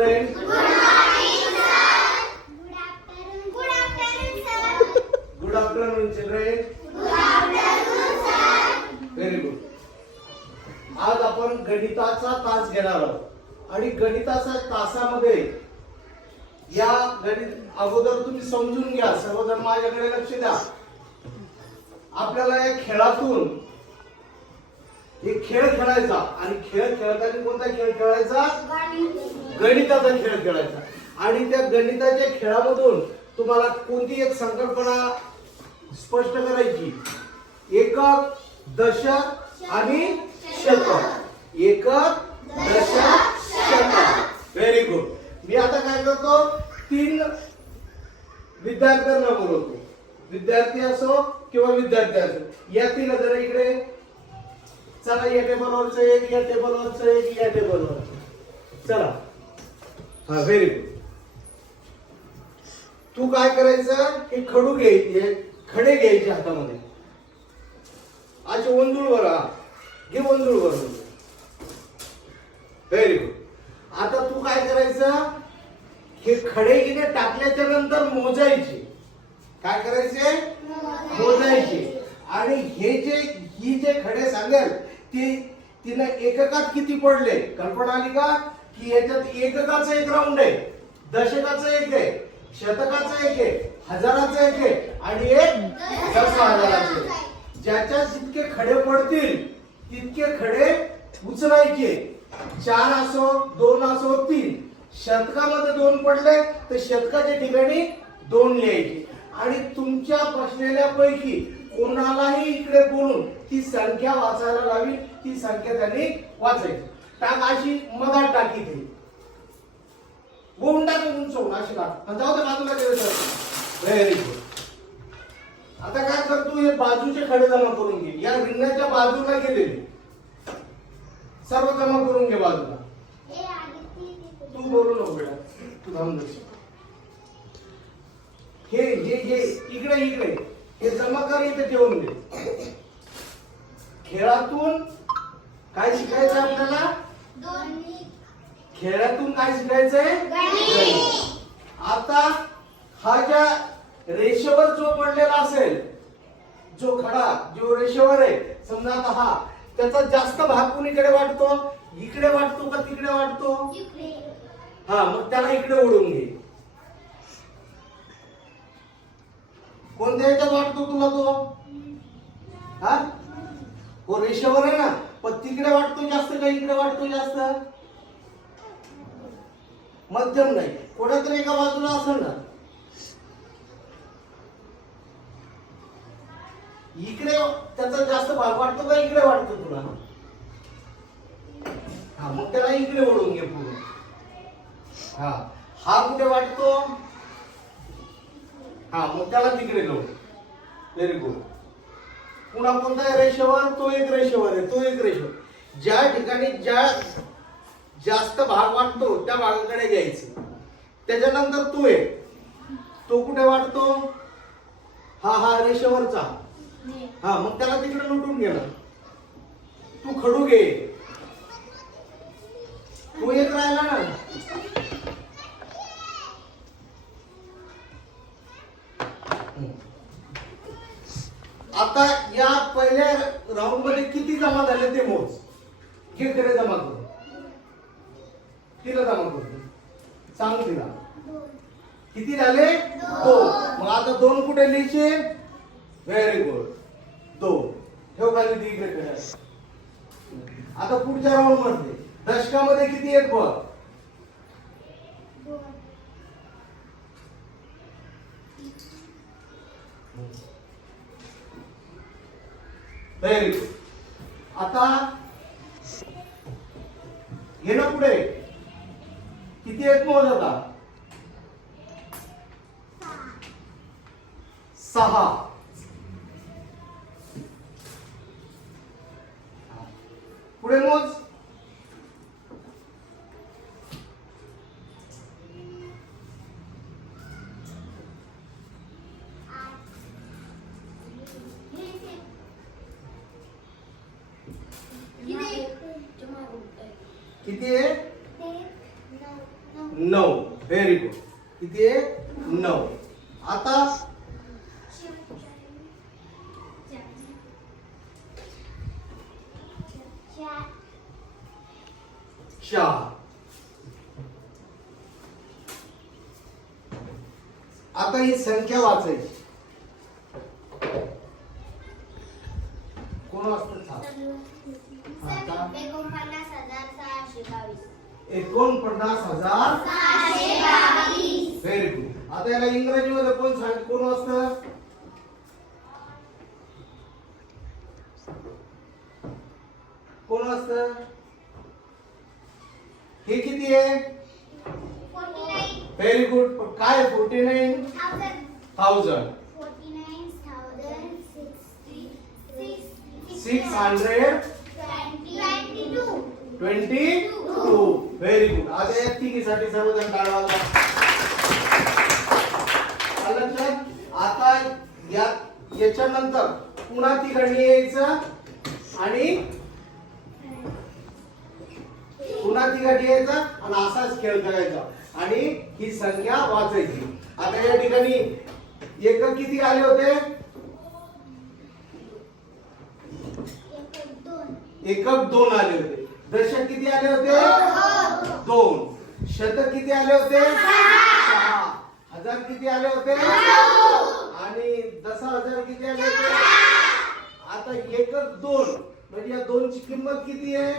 Good morning, sir. Good afternoon, sir. Good afternoon, children. Good afternoon, sir. Very good. आज आपण गणिताचा तास घेणार आहोत आणि गणिताच्या तासामध्ये या गणित अगोदर तुम्ही समजून घ्या, सर्वजण माझ्याकडे लक्ष द्या. आपल्याला या खेळातून एक खेळ खेळायचा आणि खेळ खेळताना कोणता खेळ खेळायचा? गणिताचा खेळ खेळायचा. आणि त्या गणिताच्या खेळामधून तुम्हाला कोणती एक संकल्पना स्पष्ट करायची. एकक, दशक आणि शतक. एकक, दशक, शतक. Very good. मी आता काय करतो, 3 विद्यार्थ्यांना बोलवतो. विद्यार्थी असो किंवा विद्यार्थी असो, या 3 जरा इकडे चला. या टेबलवरचं एक, या टेबलवरचं एक, या टेबलवरचं. चला. हा, व्हेरी गुड. तू काय करायचं, हे खडू घ्यायचे, खडे घ्यायचे हातामध्ये. असे वंदुळवर घे, वंदुळवर. Very good. आता तू काय करायचं, हे खडे इथे टाकल्याच्या नंतर मोजायचे. काय करायचे? मोजायचे. आणि ही जे खडे सांगेल तिने एककात किती पडले, कल्पना आली का? की याच्यात एककाचं एक राऊंड आहे, दशकाचं एक आहे, शतकाचं एक आहे, हजाराचं एक आहे आणि एक 10,000चं. ज्याच्या जितके खडे पडतील तितके खडे उचलायचे. 4 असो, 2 असो, 3. शतकामध्ये 2 पडले तर शतकाच्या ठिकाणी 2 लिहायचे. आणि तुमच्या बसलेल्या पैकी कोणालाही इकडे बोलून ती संख्या वाचायला लावी, ती संख्या त्यांनी वाचायची. टाक अशी मधात टाकी ती गोंडा उंचवून अशी टाक, जाऊ दे बाजूला गेलं. Very good. आता काय कर, तू हे बाजूचे खडे जमा करून घे. या रिंगाच्या बाजूला गेलेले सर्व जमा करून घे बाजूला. तू बोलू नको बेटा, तू थांब. हे इकडे हे जमा कर, इथे ठेवून दे. खेळातून काय शिकायचं आपल्याला? खेळातून काय शिकायचंय? आता हा ज्या रेषेवर जो पडलेला असेल, जो खडा जो रेषेवर आहे, समजा आता हा, त्याचा जास्त भाग कुणीकडे वाटतो? इकडे वाटतो का तिकडे वाटतो? हा, मग त्याला इकडे ओढून घे. कोणत्या ह्याच्यात वाटतो तुला तो? हा, हो, रेषेवर आहे ना, पण तिकडे वाटतो जास्त का इकडे वाटतो जास्त? मध्यम नाही, कोणातरी एका बाजूला असेल ना. इकडे त्याचा जास्त भाग वाटतो का इकडे वाटतो तुला? हा, मग त्याला इकडे ओढून घे पुढे. हा कुठे वाटतो? हा, मग त्याला तिकडे घेऊ. Very good. पुन्हा कोणता रेषेवर? तो एक रेषेवर आहे, तो एक रेषेवर. ज्या ठिकाणी जास्त भाग वाटतो त्या भागाकडे घ्यायचं. त्याच्यानंतर तो एक, तो कुठे वाटतो? हा रेषेवरचा. हा, मग त्याला तिकडे लुटून गेला. तू खडू घे, तो एक राहिला ना. आता या पहिल्या राऊंड मध्ये किती जमा झाले ते मोज. घे कडे जमा करू, तिला जमा करू, सांग तिला किती झाले? 2. मग आता 2 कुठे लिहायचे? Very good. 2 ठेव खाली, ती इकडे कडे. आता पुढच्या राऊंड मध्ये दशकामध्ये किती आहेत बघ. Very good. आता हे ना पुढे किती आहेत मोज आता? 6. पुढे मोज. किती आहे? 9. Very good. किती आहे 9. आता 4. आता ही संख्या वाचायची. कोण वाचतं? आता 49,622. Very good. आता याला इंग्रजीमध्ये कोण सांग, कोण वाचतं? कोण वाचतं? हे किती आहे? 49. Very good. काय 49,000? 622. Very good. आता या तिघीसाठी सर्वजण टाळ्या वाजवा. आलं लक्षात? आता याच्यानंतर पुन्हा तिकडे यायचं आणि पुन्हा तिकडे यायचं आणि असाच खेळ करायचा आणि ही संख्या वाचायची. आता या ठिकाणी एकक किती आले होते? एकक 2 आले होते. दशक किती आले होते? 2. शतक किती आले होते? 6. हजार किती आले होते? आणि 10,000 किती आले होते? आता एकक 2 म्हणजे या 2 ची किंमत किती आहे?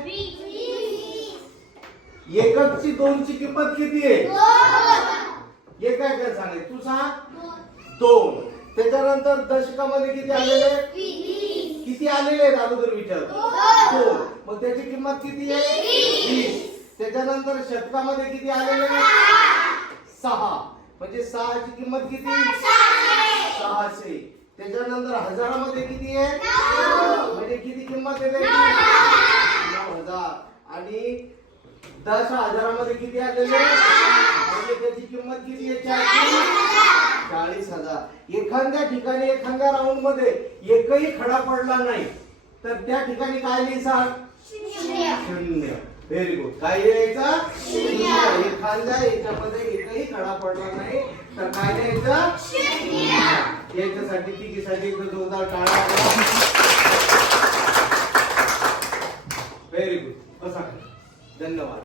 एककची 2 ची किंमत किती आहे? हे काय काय सांगेल तू सांग. 2. त्याच्यानंतर दशकामध्ये किती आलेले? किती आलेले आहेत अगोदर विचार. 2. मग त्याची किंमत किती आहे? 20. त्याच्यानंतर शतकामध्ये किती आलेले? 6. म्हणजे 6 ची किंमत किती? 600. त्याच्यानंतर हजारामध्ये किती आहे? म्हणजे किती किंमत आहे? 9,000. आणि 10,000मध्ये किती आलेले? म्हणजे त्याची किंमत किती आहे? 40,000. एखाद्या ठिकाणी एखाद्या राऊंड मध्ये एकही खडा पडला नाही तर त्या ठिकाणी काय लिहायचं? 0. Very good. काय लिहायचं? 0. एखाद्या याच्यामध्ये एकही खडा पडला नाही तर काय लिहायचं? 0. याच्यासाठी तिघीसाठी जोरदार टाळ्या. Very good. बसा. धन्यवाद.